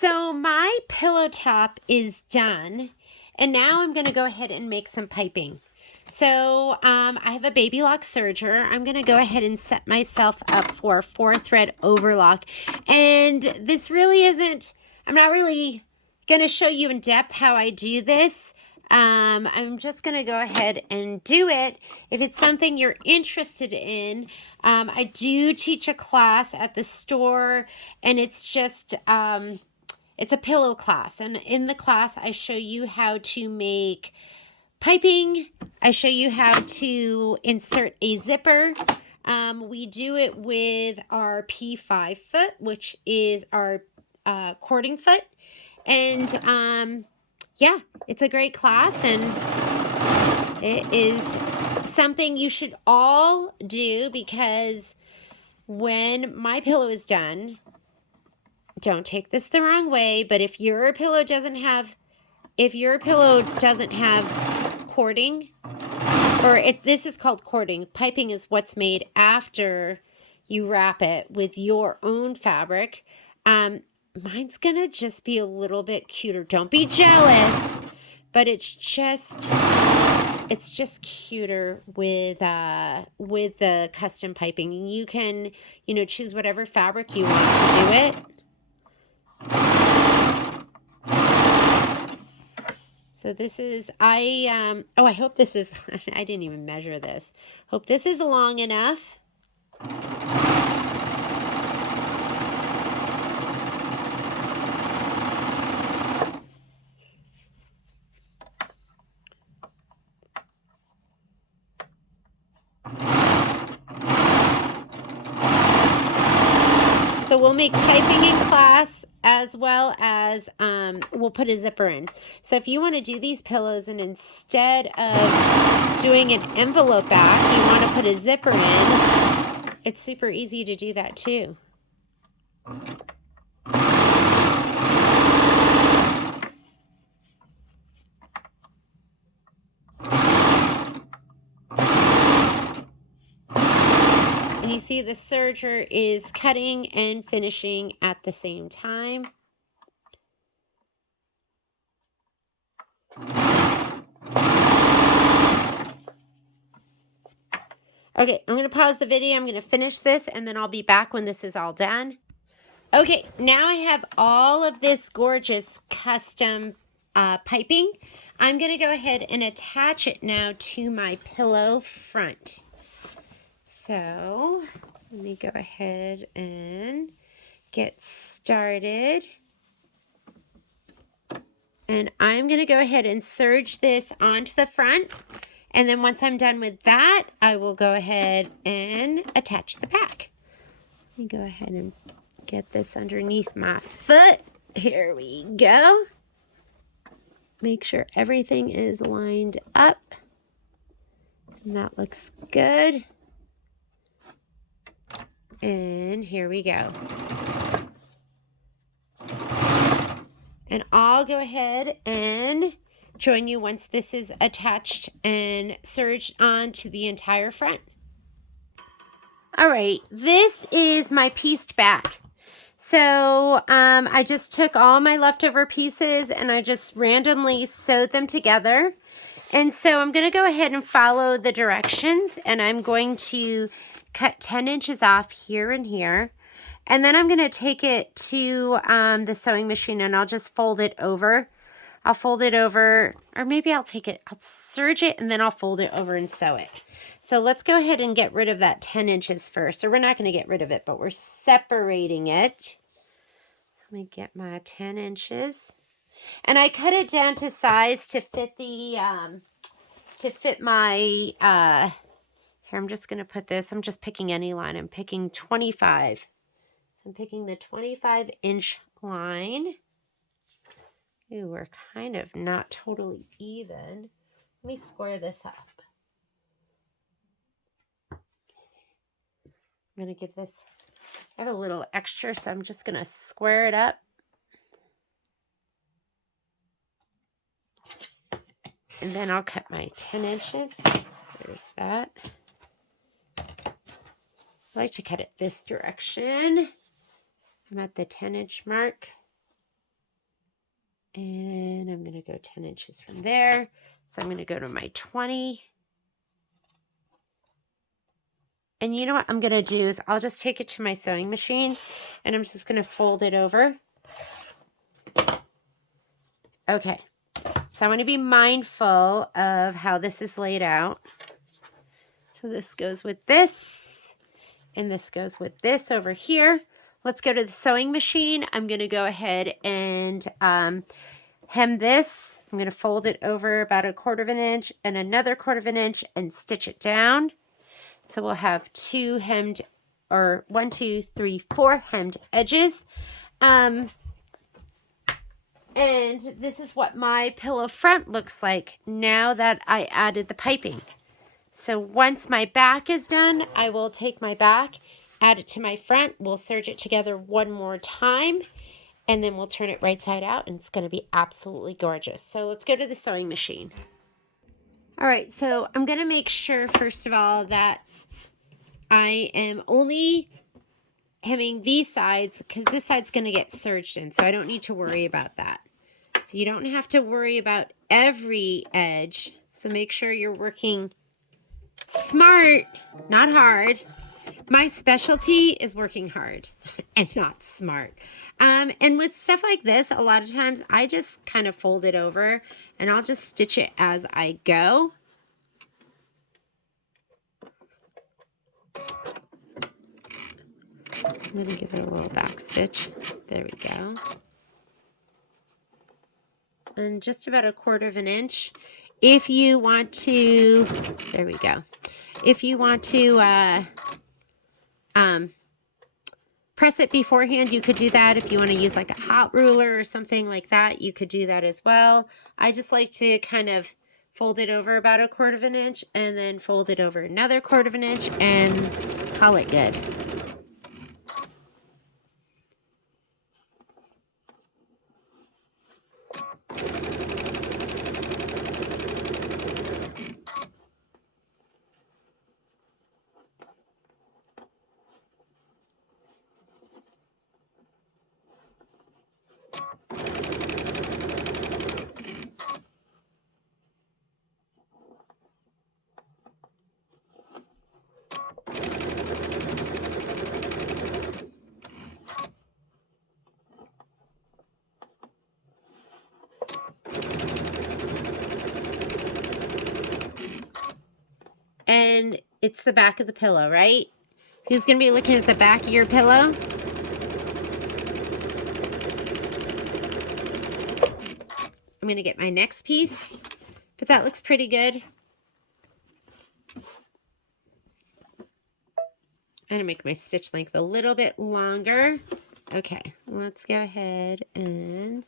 So my pillow top is done, and now I'm going to go ahead and make some piping. So I have a baby lock serger. I'm going to go ahead and set myself up for a 4-thread overlock. And this really isn't, I'm not really going to show you in depth how I do this. I'm just going to go ahead and do it. If it's something you're interested in, I do teach a class at the store, and it's just, it's a pillow class. And in the class, I show you how to make piping. I show you how to insert a zipper. We do it with our P5 foot, which is our cording foot. And yeah, it's a great class, and it is something you should all do, because when my pillow is done, don't take this the wrong way, but if your pillow doesn't have cording, or this is called cording. Piping is what's made after you wrap it with your own fabric. Mine's gonna just be a little bit cuter. Don't be jealous, but it's just cuter with the custom piping. You can, choose whatever fabric you want to do it. So this is, I hope this is, I didn't even measure this. Hope this is long enough. So we'll make piping in class, as well as we'll put a zipper in. So if you want to do these pillows, and instead of doing an envelope back, you want to put a zipper in, it's super easy to do that too. And you see the serger is cutting and finishing at the same time. Okay, I'm going to pause the video. I'm going to finish this, and then I'll be back when this is all done. Okay, now I have all of this gorgeous custom piping. I'm going to go ahead and attach it now to my pillow front. So let me go ahead and get started. And I'm going to go ahead and serge this onto the front. And then once I'm done with that, I will go ahead and attach the back. Let me go ahead and get this underneath my foot. Here we go. Make sure everything is lined up. And that looks good. And here we go. And I'll go ahead and join you once this is attached and serged onto the entire front. All right, this is my pieced back. So I just took all my leftover pieces and I just randomly sewed them together. And so I'm going to go ahead and follow the directions, and I'm going to cut 10 inches off here and here. And then I'm going to take it to the sewing machine, and I'll just fold it over. I'll fold it over, or maybe I'll serge it, and then I'll fold it over and sew it. So let's go ahead and get rid of that 10 inches first. Or we're not going to get rid of it, but we're separating it. Let me get my 10 inches. And I cut it down to size to fit the, my, here, I'm just going to put this, I'm just picking any line. I'm picking 25. So I'm picking the 25-inch line. Ooh, we're kind of not totally even. Let me square this up. I'm going to give this, I have a little extra, so I'm just going to square it up. And then I'll cut my 10 inches. There's that. I like to cut it this direction. I'm at the 10-inch mark. And I'm going to go 10 inches from there. So I'm going to go to my 20. And you know what I'm going to do is I'll just take it to my sewing machine and I'm just going to fold it over. Okay. So I want to be mindful of how this is laid out. So this goes with this, and this goes with this over here. Let's go to the sewing machine. I'm going to go ahead and hem this. I'm going to fold it over about 1/4 of an inch and another 1/4 of an inch and stitch it down. So we'll have 2 hemmed, or 1, 2, 3, 4 hemmed edges. And this is what my pillow front looks like now that I added the piping. So once my back is done, I will take my back, add it to my front. We'll serge it together one more time, and then we'll turn it right side out, and it's going to be absolutely gorgeous. So let's go to the sewing machine. All right, so I'm going to make sure, first of all, that I am only hemming these sides because this side's going to get serged in, so I don't need to worry about that. So you don't have to worry about every edge. So make sure you're working smart, not hard. My specialty is working hard and not smart. And with stuff like this, a lot of times I just kind of fold it over and I'll just stitch it as I go. I'm going to give it a little back stitch. There we go. And just about 1/4 of an inch. If you want to, there we go. If you want to press it beforehand, you could do that. If you want to use like a hot ruler or something like that, you could do that as well. I just like to kind of fold it over about 1/4 of an inch and then fold it over another 1/4 of an inch and call it good. And it's the back of the pillow, right? Who's going to be looking at the back of your pillow? I'm going to get my next piece, but that looks pretty good. I'm going to make my stitch length a little bit longer. Okay, let's go ahead and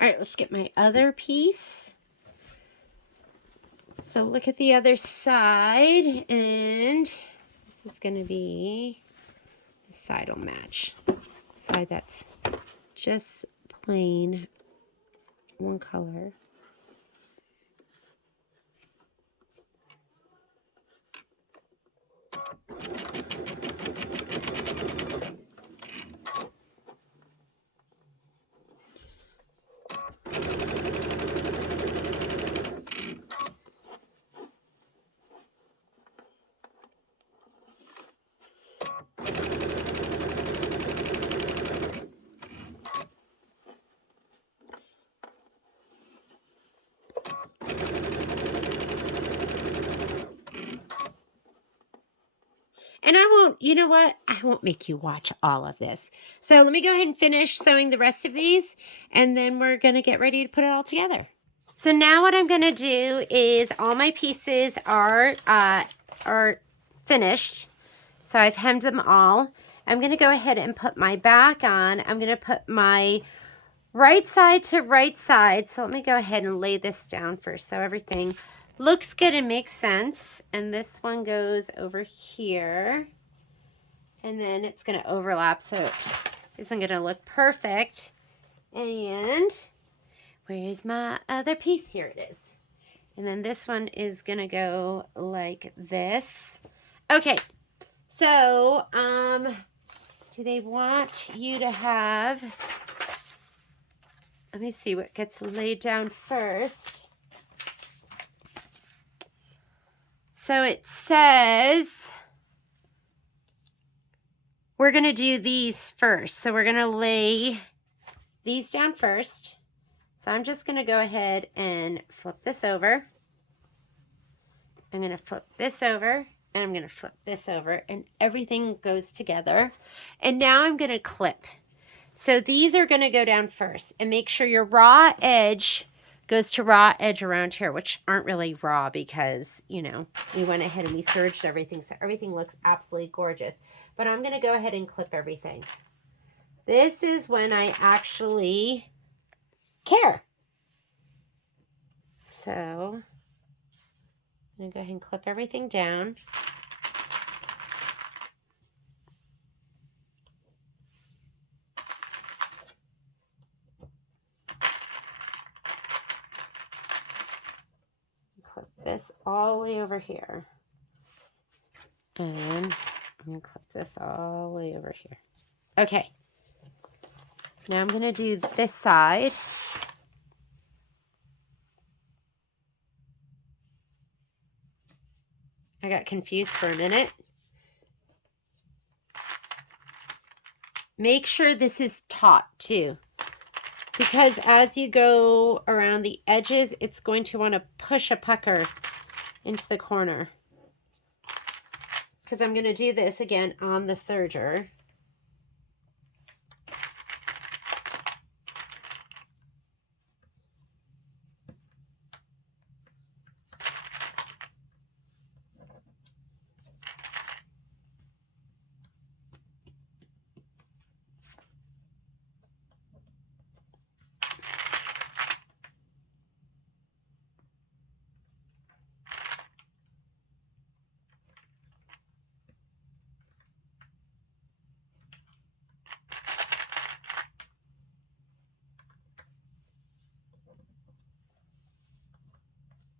all right, let's get my other piece. So look at the other side, and this is going to be, the side will match. Side that's just plain one color. And I won't, you know what? I won't make you watch all of this. So let me go ahead and finish sewing the rest of these, and then we're going to get ready to put it all together. So now what I'm going to do is all my pieces are finished. So I've hemmed them all. I'm going to go ahead and put my back on. I'm going to put my right side to right side. So let me go ahead and lay this down first so everything looks good and makes sense. And this one goes over here. And then it's going to overlap so it isn't going to look perfect. And where's my other piece? Here it is. And then this one is going to go like this. Okay. So, do they want you to have, let me see what gets laid down first. So it says we're going to do these first. So we're going to lay these down first. So I'm just going to go ahead and flip this over. I'm going to flip this over. And I'm going to flip this over. And everything goes together. And now I'm going to clip. So these are going to go down first. And make sure your raw edge goes to raw edge around here, which aren't really raw because, you know, we went ahead and we serged everything. So everything looks absolutely gorgeous. But I'm going to go ahead and clip everything. This is when I actually care. So I'm going to go ahead and clip everything down. Clip this all the way over here. And I'm going to clip this all the way over here. Okay. Now I'm going to do this side. I got confused for a minute. Make sure this is taut too, because as you go around the edges, it's going to want to push a pucker into the corner. Because I'm going to do this again on the serger.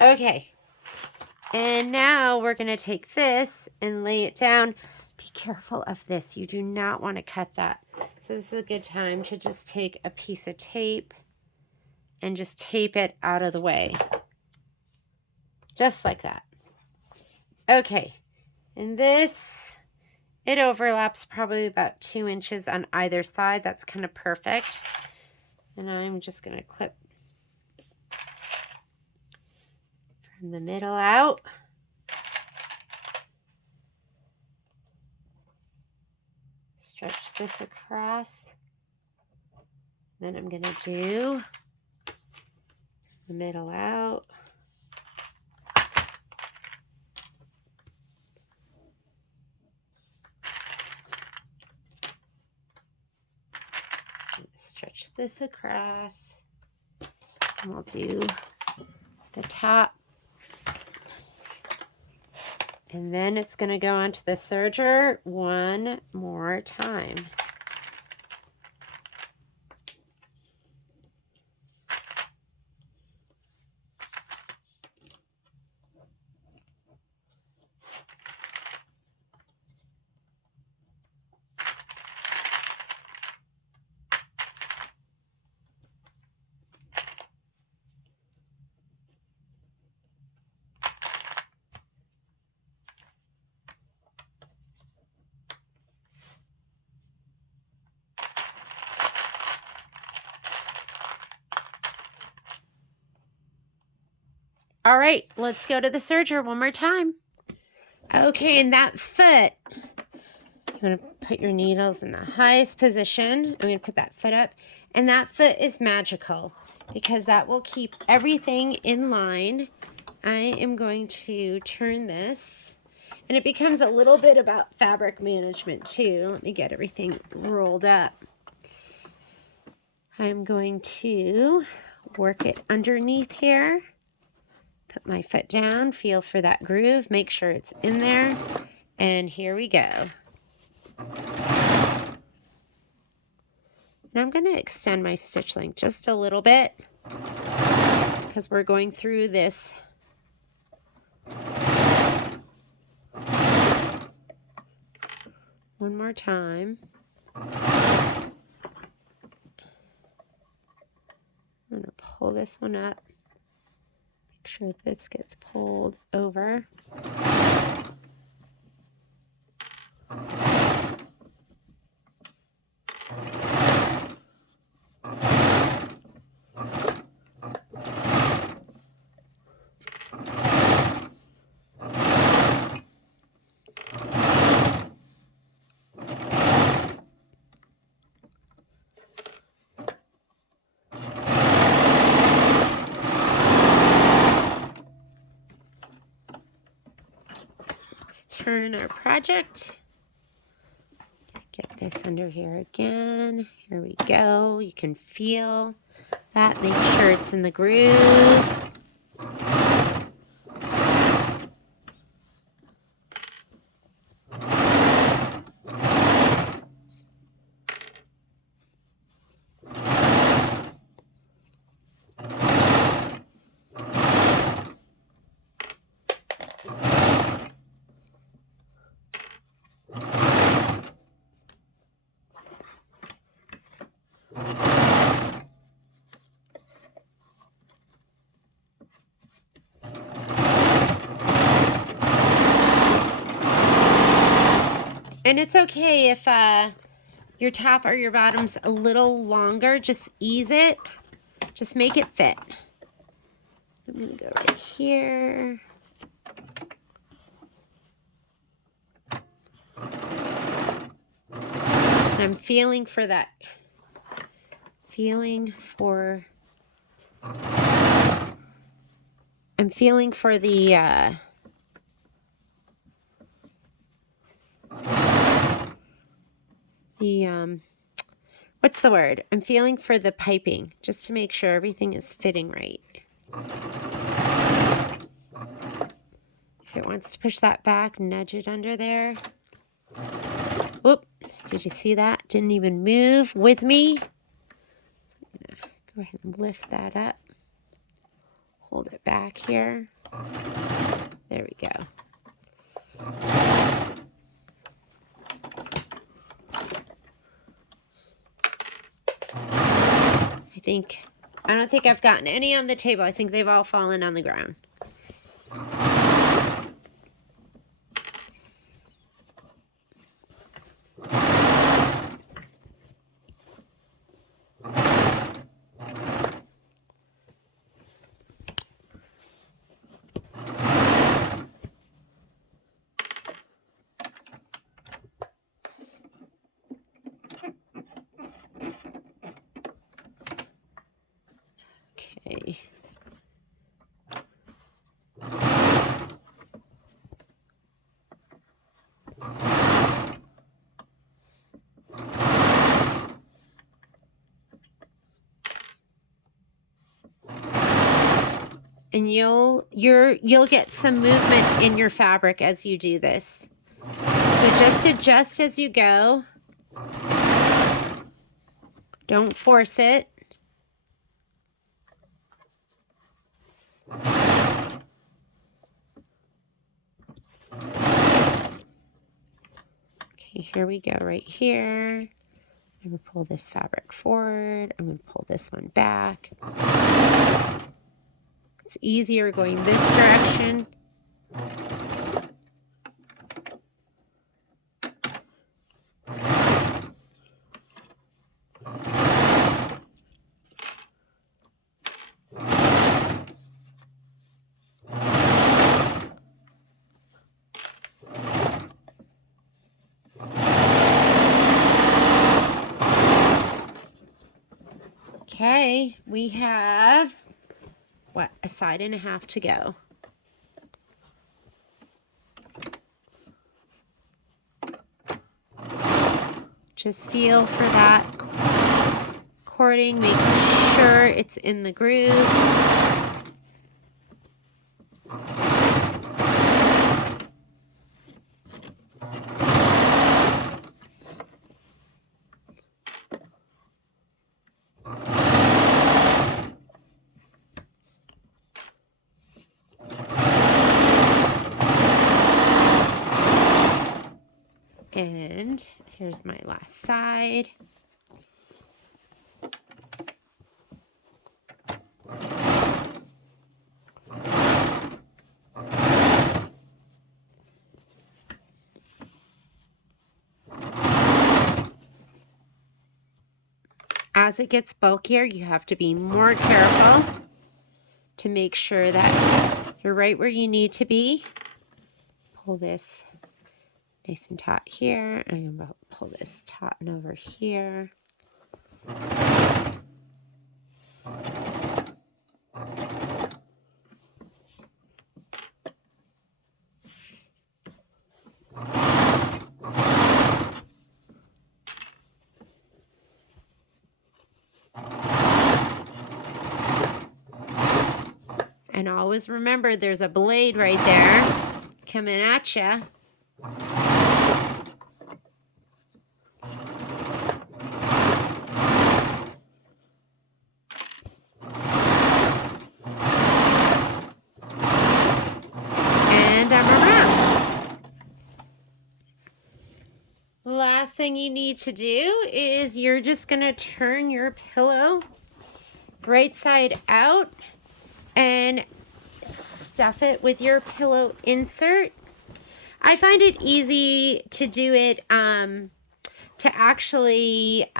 Okay, and now we're going to take this and lay it down. Be careful of this. You do not want to cut that. So this is a good time to just take a piece of tape and just tape it out of the way. Just like that. Okay, and this, it overlaps probably about 2 inches on either side. That's kind of perfect. And I'm just going to clip from the middle out. Stretch this across. Then I'm going to do the middle out. Stretch this across. And we'll do the top. And then it's going to go onto the serger one more time. All right, let's go to the serger one more time. Okay, and that foot, I'm going to put your needles in the highest position. I'm going to put that foot up. And that foot is magical because that will keep everything in line. I am going to turn this, and it becomes a little bit about fabric management too. Let me get everything rolled up. I'm going to work it underneath here. Put my foot down, feel for that groove, make sure it's in there, and here we go. Now I'm going to extend my stitch length just a little bit because we're going through this one more time. I'm going to pull this one up. Make sure this gets pulled over. Turn our project. Get this under here again. Here we go. You can feel that. Make sure it's in the groove. And it's okay if your top or your bottom's a little longer, just ease it. Just make it fit. I'm going to go right here. And I'm feeling for that. I'm feeling for the what's the word? I'm feeling for the piping, just to make sure everything is fitting right. If it wants to push that back, nudge it under there. Whoop, did you see that? Didn't even move with me. I'm gonna go ahead and lift that up. Hold it back here. There we go. I don't think I've gotten any on the table. I think they've all fallen on the ground. Okay. And you'll get some movement in your fabric as you do this. So just adjust as you go. Don't force it. Okay, here we go right here. I'm going to pull this fabric forward. I'm going to pull this one back. It's easier going this direction. Okay, we have, what, a side and a half to go. Just feel for that cording, making sure it's in the groove. And here's my last side. As it gets bulkier, you have to be more careful to make sure that you're right where you need to be. Pull this nice and taut here. I'm going to pull this taut and over here. And always remember, there's a blade right there coming at you. And I'm around. Last thing you need to do is you're just going to turn your pillow right side out and stuff it with your pillow insert. I find it easy to do it, to actually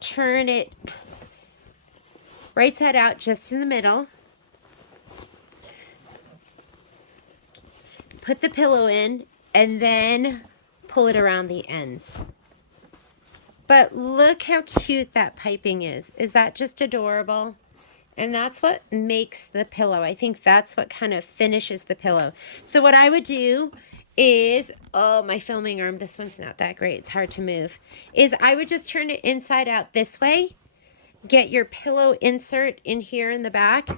turn it right side out just in the middle. Put the pillow in and then pull it around the ends. But look how cute that piping is. Is that just adorable? And that's what makes the pillow. I think that's what kind of finishes the pillow. So what I would do is, oh, my filming arm, this one's not that great. It's hard to move. Is I would just turn it inside out this way. Get your pillow insert in here in the back.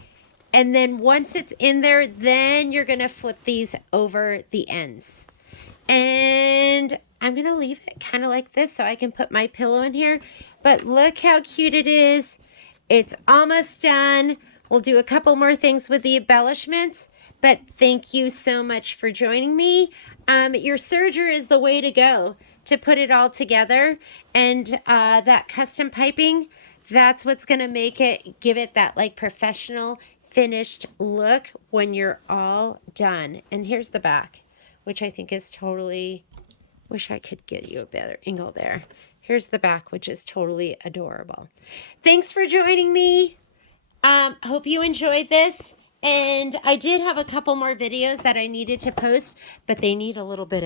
And then once it's in there, then you're going to flip these over the ends. And I'm going to leave it kind of like this so I can put my pillow in here. But look how cute it is. It's almost done. We'll do a couple more things with the embellishments, but thank you so much for joining me. Your serger is the way to go to put it all together, and that custom piping, that's what's going to make it, give it that like professional finished look when you're all done. And here's the back, which I think is totally, wish I could get you a better angle there. Here's the back, which is totally adorable. Thanks for joining me. Hope you enjoyed this. And I did have a couple more videos that I needed to post, but they need a little bit of